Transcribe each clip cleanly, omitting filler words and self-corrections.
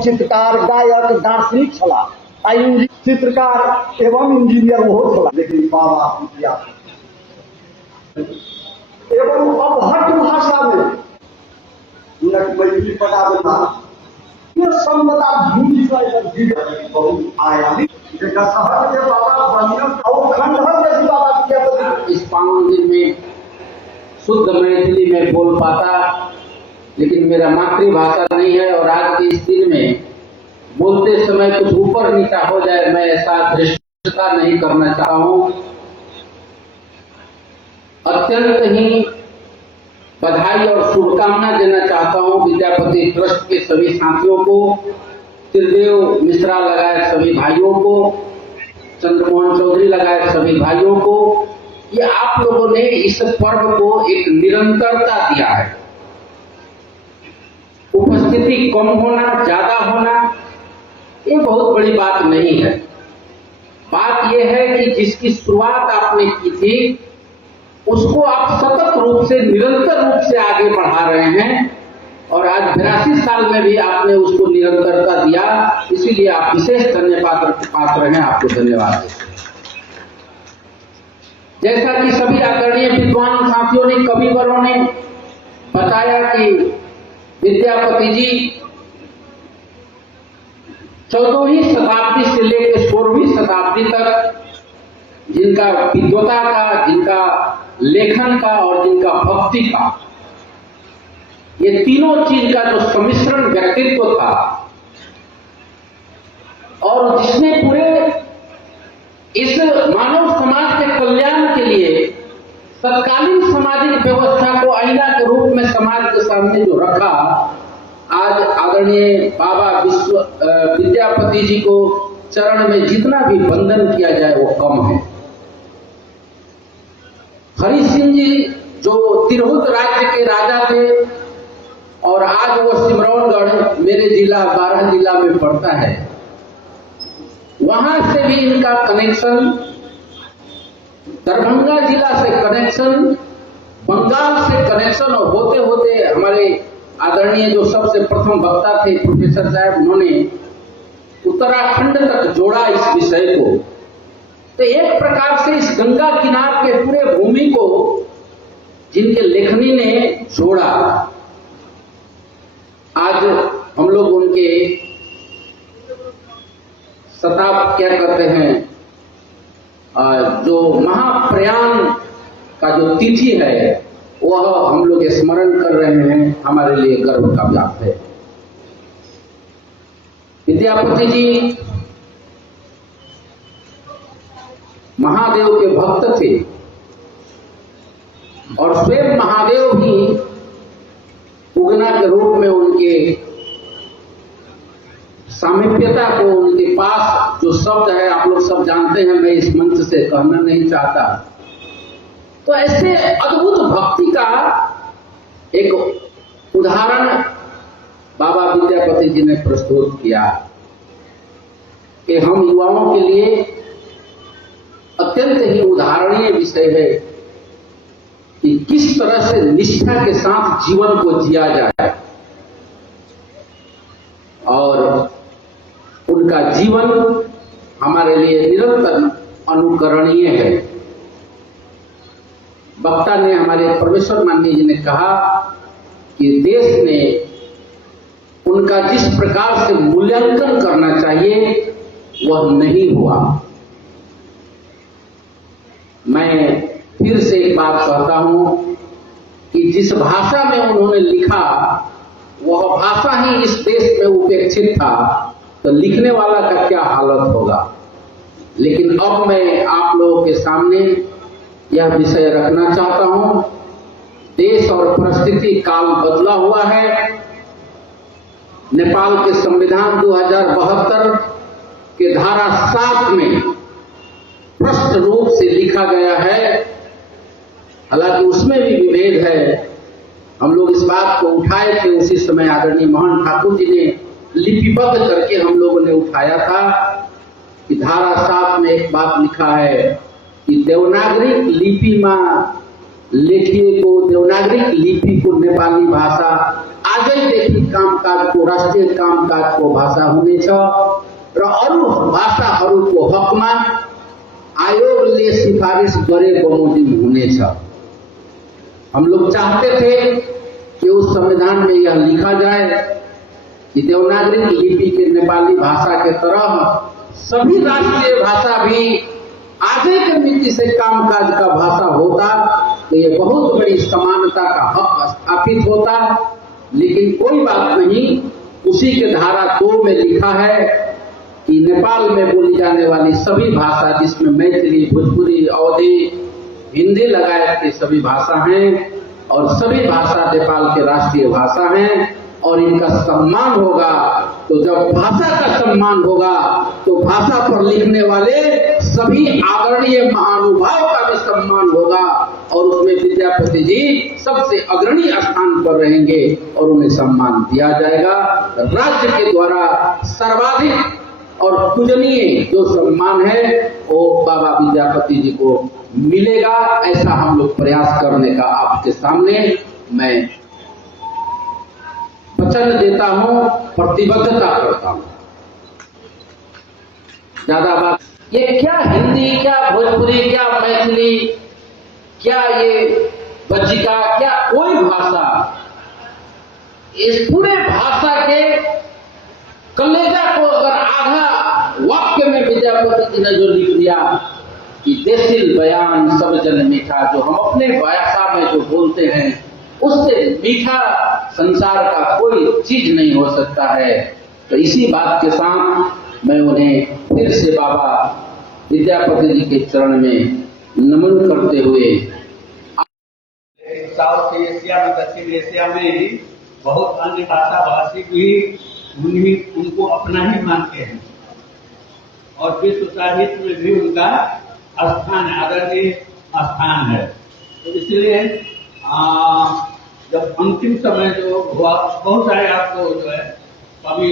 चित्रकार, गायक, दार्शनिक छला, चित्रकार एवं इंजीनियर वो छला, लेकिन बाबा एवं अपहट भाषा में मैथिली पढ़ावता संबदा बहुत आयामी शहर के बाबा बनियम और खंडहर के बाबा विद्यापति इस पावन में शुद्ध मैथिली में बोल पाता, लेकिन मेरा मातृभाषा नहीं है और आज के इस दिन में बोलते समय कुछ ऊपर नीचा हो जाए, मैं ऐसा धृष्टता नहीं करना चाहता हूं। अत्यंत ही बधाई और शुभकामना देना चाहता हूं विद्यापति ट्रस्ट के सभी साथियों को, त्रिदेव मिश्रा लगाए सभी भाइयों को, चंद्रमोहन चौधरी लगाए सभी भाइयों को। ये आप लोगों ने इस पर्व को एक निरंतरता दिया है। उपस्थिति कम होना, ज्यादा होना, ये बहुत बड़ी बात नहीं है। बात यह है कि जिसकी शुरुआत आपने की थी उसको आप सतत रूप से, निरंतर रूप से आगे बढ़ा रहे हैं और आज 82 साल में भी आपने उसको निरंतरता दिया, इसीलिए आप विशेष धन्यवाद पात्र हैं। आपको धन्यवाद। जैसा कि सभी आदरणीय विद्वान साथियों ने, कविवरों ने बताया कि विद्यापति जी 14वीं शताब्दी से लेकर 16वीं शताब्दी तक जिनका विद्वता का, जिनका लेखन का और जिनका भक्ति का, ये तीनों चीज का जो सम्मिश्रण व्यक्तित्व था और जिसने पूरे इस मानव समाज के कल्याण के लिए तत्कालीन सामाजिक व्यवस्था को आईना के रूप में समाज के सामने जो रखा, आज आदरणीय बाबा विद्यापति जी को चरण में जितना भी वंदन किया जाए वो कम है। हरि सिंह जी जो तिरहुत राज्य के राजा थे और आज वो सिमरौनगढ़ मेरे जिला 12 जिला में पड़ता है, वहां से भी इनका कनेक्शन, दरभंगा जिला से कनेक्शन, बंगाल से कनेक्शन, और होते होते हमारे आदरणीय जो सबसे प्रथम वक्ता थे प्रोफेसर साहब, उन्होंने उत्तराखंड तक जोड़ा इस विषय को। तो एक प्रकार से इस गंगा किनार के पूरे भूमि को जिनके लेखनी ने जोड़ा, आज हम लोग उनके क्या कहते हैं, जो महाप्रयाण का जो तिथि है वह हम लोग स्मरण कर रहे हैं, हमारे लिए गर्व का बात है। विद्यापति जी महादेव के भक्त थे और स्वयं महादेव भी उगना के रूप में उनके सामीप्यता को, उनके पास जो शब्द है आप लोग सब जानते हैं, मैं इस मंच से कहना नहीं चाहता। तो ऐसे अद्भुत भक्ति का एक उदाहरण बाबा विद्यापति जी ने प्रस्तुत किया कि हम युवाओं के लिए अत्यंत ही उदाहरणीय विषय है कि किस तरह से निष्ठा के साथ जीवन को जिया जाए और उनका जीवन हमारे लिए निरंतर अनुकरणीय है। वक्ता ने, हमारे प्रोफेसर माननीय जी ने कहा कि देश ने उनका जिस प्रकार से मूल्यांकन करना चाहिए वह नहीं हुआ। मैं फिर से एक बात कहता हूं कि जिस भाषा में उन्होंने लिखा वह भाषा ही इस देश में उपेक्षित था, तो लिखने वाला का क्या हालत होगा। लेकिन अब मैं आप लोगों के सामने यह विषय रखना चाहता हूं। देश और परिस्थिति काल बदला हुआ है। नेपाल के संविधान 2072 के धारा 7 में स्पष्ट रूप से लिखा गया है, हालांकि उसमें भी विभेद है। हम लोग इस बात को उठाए थे, उसी समय आदरणीय मोहन ठाकुर जी ने लिपिबद्ध करके हम लोगों ने उठाया था कि धारा 7 में एक बात लिखा है कि देवनागरिक लिपि में लेखिए को, देवनागरिक लिपि को नेपाली भाषा आज आजैदेखि कामकाज को राष्ट्रिय कामकाज को भाषा हुनेछ र अरू भाषाहरूको हकमा आयोगले सिफारिश गरे बमोजिम हुनेछ। हम लोग चाहते थे कि उस संविधान में यह लिखा जाए कि देवनागरी लिपि के नेपाली भाषा के तरह सभी राष्ट्रीय भाषा भी आज के मिति से कामकाज का भाषा होता तो ये बहुत बड़ी समानता का हक स्थापित होता। लेकिन कोई बात नहीं, उसी के धारा 2 में लिखा है कि नेपाल में बोली जाने वाली सभी भाषा, जिसमें मैथिली, भोजपुरी, अवधी, हिंदी लगायत की सभी भाषा हैं और सभी भाषा नेपाल के राष्ट्रीय भाषा हैं और इनका सम्मान होगा। तो जब भाषा का सम्मान होगा तो भाषा पर लिखने वाले सभी आदरणीय महानुभाव का भी सम्मान होगा और उसमें विद्यापति जी सबसे अग्रणी स्थान पर रहेंगे और उन्हें सम्मान दिया जाएगा। राज्य के द्वारा सर्वाधिक और पूजनीय जो सम्मान है वो बाबा विद्यापति जी को मिलेगा। ऐसा हम लोग प्रयास करने का आपके सामने मैं वचन देता हूं, प्रतिबद्धता करता हूं। ज्यादा बात, ये क्या हिंदी, क्या भोजपुरी, क्या मैथिली, क्या ये बज्जिका, क्या कोई भाषा, इस पूरे भाषा के कलेजा को अगर आधा वाक्य में विद्यापति जी ने जो लिख दिया कि देसिल बयान सब जन मीठा, जो हम अपने भाषा में जो बोलते हैं उससे मीठा संसार का कोई चीज नहीं हो सकता है। तो इसी बात के साथ मैं उन्हें फिर से बाबा विद्यापति जी के चरण में नमन करते हुए, साउथ एशिया में, दक्षिण एशिया में बहुत अन्य भाषा भाषी भी उनको अपना ही मानते हैं और विश्व साहित्य में भी उनका स्थान, आदरणीय स्थान है। तो इसलिए जब अंतिम समय जो हुआ, बहुत सारे आपको जो है कवि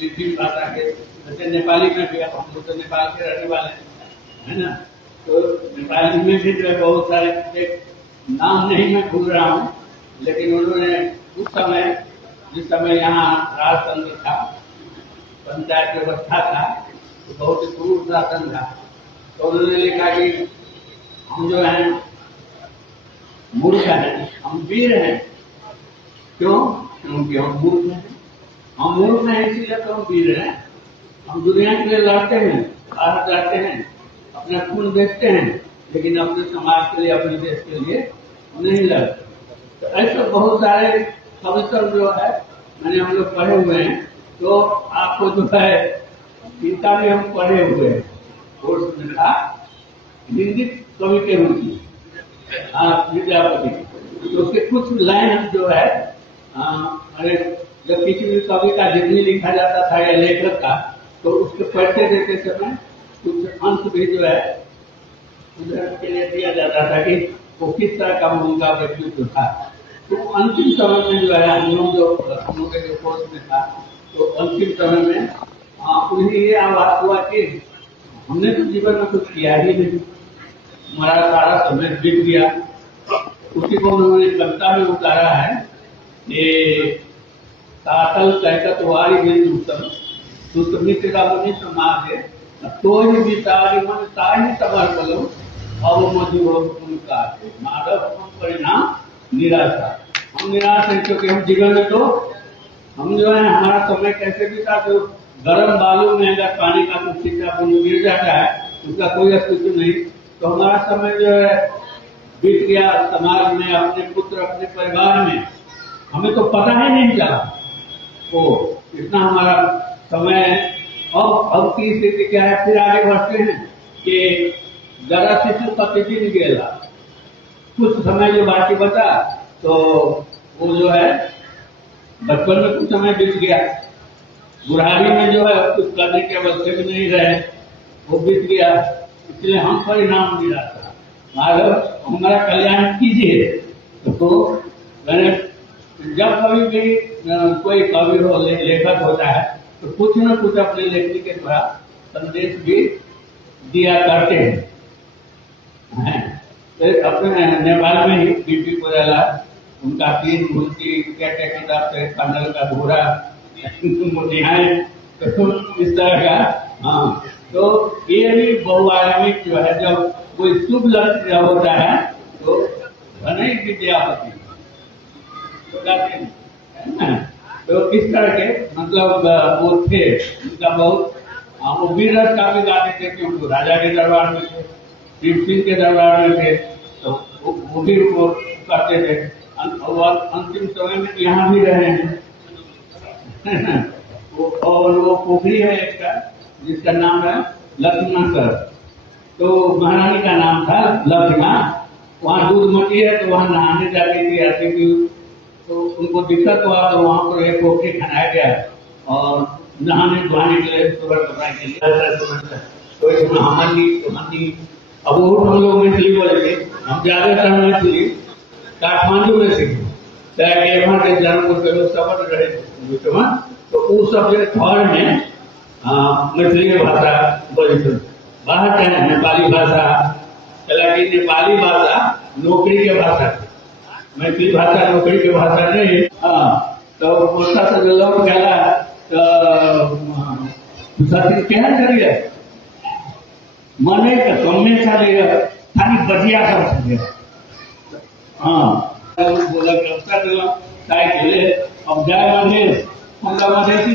विभिन्न भाषा के, जैसे नेपाली में भी, हम लोग तो नेपाल के रहने वाले हैं, है ना, तो नेपाली में भी जो है बहुत सारे, एक नाम नहीं मैं भूल रहा हूँ, लेकिन उन्होंने उस समय, जिस समय यहाँ राजतंत्र था, पंचायत व्यवस्था था, तो बहुत ही क्रूर शासन था, तो उन्होंने लिखा कि हम जो है मूर्ख हैं, हम वीर हैं। क्यों? क्योंकि हम मूर्ख हैं। हम मूर्ख हैं इसीलिए तो हम वीर हैं। हम दुनिया के लिए लड़ते हैं, बाहर जाते हैं, अपना खून बेचते हैं, लेकिन अपने समाज के लिए, अपने देश के लिए नहीं लड़ते। तो ऐसे बहुत सारे कविता जो है मैंने हम लोग पढ़े हुए हैं। तो आपको जो है इनका भी हम पढ़े हुए हैं, कोर्स में था हिंदी कवि के रूप में विद्यापति, तो उसके कुछ लाइन जो है, अरे जब किसी भी कवि का जीवनी लिखा जाता था या लेखक का, तो उसके पढ़ते देते समय कुछ अंश भी जो है उदाहरण के लिए दिया जाता था कि वो किस तरह का उनका व्यक्तित्व था। तो अंतिम समय में जो है हम लोग के जो कोर्स में था, तो अंतिम समय में उन्हें ये आवाज हुआ कि हमने तो जीवन में कुछ किया ही नहीं, हमारा सारा समय बीत गया। उसी को उन्होंने कविता में उतारा है कि कातल कैकत वारी बिंदुतम सुतमित्र का मुनि समाज है, तो ही विचारी मन ताही समर बलो अब मधुर उनका माधव परिणाम निराशा। हम निराश हैं क्योंकि हम जीवन में तो हम जो है हमारा समय कैसे बीता, तो गर्म बालू में अगर पानी का कुछ सिक्का गिर जाता है उसका कोई अस्तित्व नहीं। तो हमारा समय जो है बीत गया समाज में, अपने पुत्र, अपने परिवार में, हमें तो पता ही नहीं चला। तो इतना हमारा समय, अब की स्थिति क्या है, फिर आगे बढ़ते हैं कि जरा शिशु प्रतिदिन गेला, कुछ समय जो बाकी बचा तो वो जो है बचपन में कुछ समय बीत गया, बुढ़ारी में जो है कुछ करने के अवस्थे में नहीं रहे, वो बीत गया। इसलिए हम परिणाम निराशा, माधव हमारा कल्याण कीजिए। तो मैंने जब कभी भी कोई कवि हो, लेखक होता है, तो कुछ न कुछ अपने लेखनी के द्वारा संदेश भी दिया करते हैं। तो अपने नेपाल में ही बीपी कोइराला उनका तीन मूर्ति क्या क्या किताब से कंडल का घोड़ा मूर्तियाँ, तो इस तरह का। हाँ, तो ये भी बहुआयामिक जो है, जब कोई शुभ लक्ष्य होता है तो धनई विद्यापति तो कहते हैं, है ना। तो इस तरह के मतलब वो थे, उनका बहुत वो वीररस काफी गाते थे, क्योंकि राजा के दरबार में थे, भीम सिंह के दरबार में थे, तो वो भी वो करते थे। और अंतिम समय में यहाँ भी रहे हैं। और वो पोखरी है एक का, जिसका नाम है लक्ष्मण सर। तो महारानी का नाम था लक्ष्मणा। वहाँ दूध मटी है, तो वहाँ नहाने जाती थी, आती थी। तो उनको दिक्कत हुआ, तो वहाँ पर एक पोखरी खनाया गया और नहाने धोने के लिए, सुबह कपड़ा के लिए। तो इसमें हमनी अब वो हम लोग मैथिली बोले थे, हम ज्यादातर मैथिली काठमांडू में सीखे, चाहे वहाँ के जन्म के लोग शब्द रहे तो उस सब घर में मैथिली भाषा बोली थी। बाहर चाहे नेपाली भाषा, हालांकि नेपाली भाषा नौकरी के भाषा थी, मैथिली भाषा नौकरी के भाषा नहीं। हाँ, तो उसका से जो लोग कहला तो क्या करिए मने कमे चलेगा खाली बटिया कर सके। हाँ, बोला अब जाए मधेश, हम मधेसी